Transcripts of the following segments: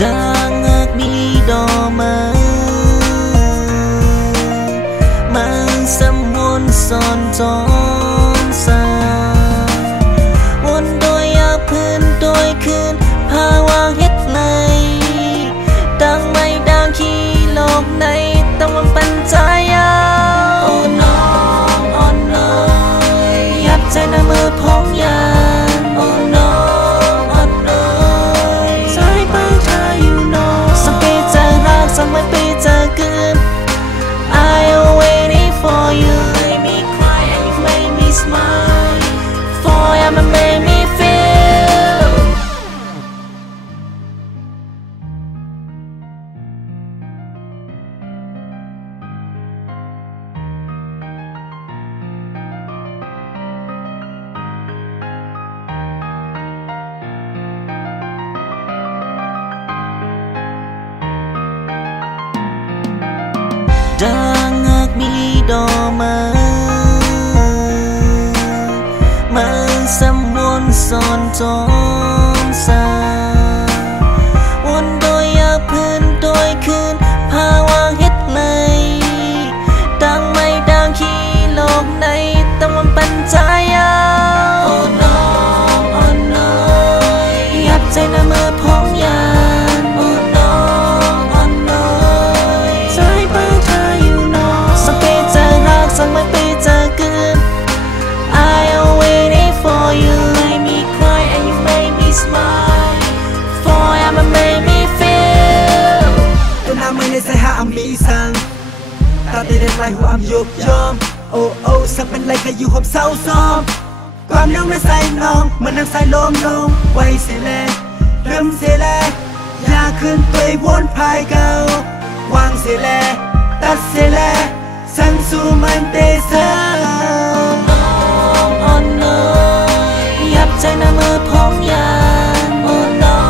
đang ngạc mi đỏ mơ mang xăm muôn son tròn xa muôn đôi áoพื้นđôiคืนพาวางเฮ็ดเลยดังไม่ดังขี้โลกในตะวันปันใจโอ้น้องอ่อนน้อยยับใจหน้ามือพองยานโอ้น้องอ่อนน้อยสายไปเธออยู่น้องสักปีเจอรักสักไม่ปีเจอเกิน I'm waiting for you make me cry and you make me smile forever make me feel ดังงากมีดอกไม้มันสำวนซ่อนจอมสาวนโดยยาพื้นโดยคืนพาวางเฮ็ดเลยดังไม่ดังขี้โลกในตะวันปันใจโอ้น้องอ่อนน้อยยับใจหน้ามือพองยานโอ้น้องอ่อนน้อยสายไปเธออยู่น้องสักปีเจอรักสักไม่ปีเจอเกิน I'm waiting for you make me cry and you make me smile forever make me feel ตัวน้ำไม่ในใจหาอัมมีสังตาเตเด็ดไรหัวอัมยุบยอมโอ้โอ้สักเป็นไรก็อยู่หอบเศร้าซ้อมความน้องในใจน้องมันนั่งใส่ลมลงไว้เสียแลเริ่มเสียแลอยากขึ้นตัววนภายเก่าวางเสียแลตัดเสียแลสังสู่มันเตเซอน้องอ่อนน้อยยับใจหน้ามือพองยานโอ้น้อ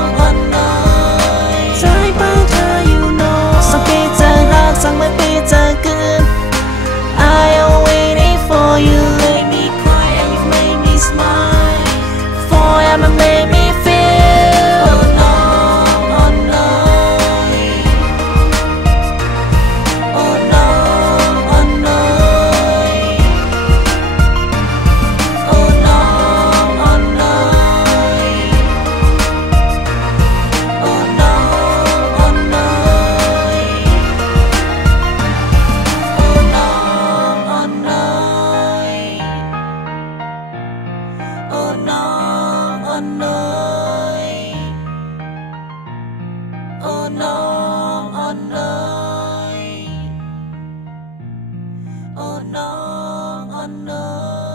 งอ่อนน้อยสายไปเธออยู่น้องสักปีเจอรักสักไม่ปีเจอเกิน I'm waiting for you make me cry and you make me smile forever make me feel โอ้น้องอ่อนน้อยโอ้น้องอ่อนน้อยโอ้น้องอ่อนน้อยโอ้น้องอ่อนน้อยโอ้น้องอ่อนน้อยโอ้น้องอ่อนน้อยโอ้น้องอ่อนน้อยโอ้น้องอ่อนน้อย